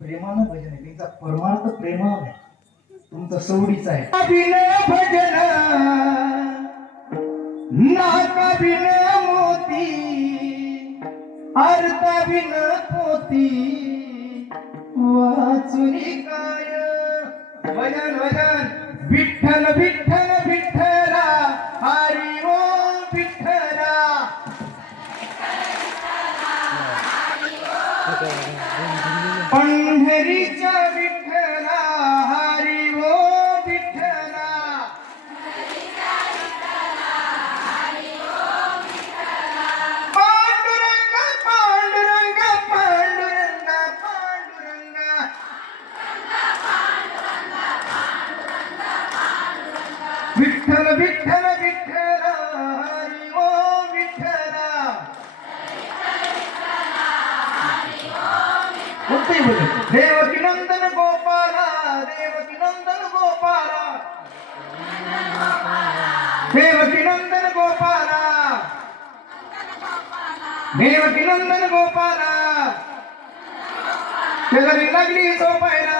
प्रेमानं भजन आहे, त्यांचा परमार्थ प्रेमावर आहे, तुमचा सवडीचा आहे. बिन भजन नाका बिन मोती, अर्थ बिन पोती, वाचुनी काय भजन भजन. विठ्ठल विठ्ठल विठ्ठला, हरी ओम विठ्ठला. पंढरीच्या विठ्ठला, हरी ओम विठ्ठला. पांडुरंग पांडुरंग पांडुरंग पांडुरंग. विठ्ठल विठ्ठल विठ्ठला, हरी ओम विठ्ठला. कोणतेही बोल. देवकी नंदन गोपाला, देवकी नंदन गोपाला, देवकी नंदन गोपाला, देवकी नंदन गोपाला. शेजारी लागली झोपायला.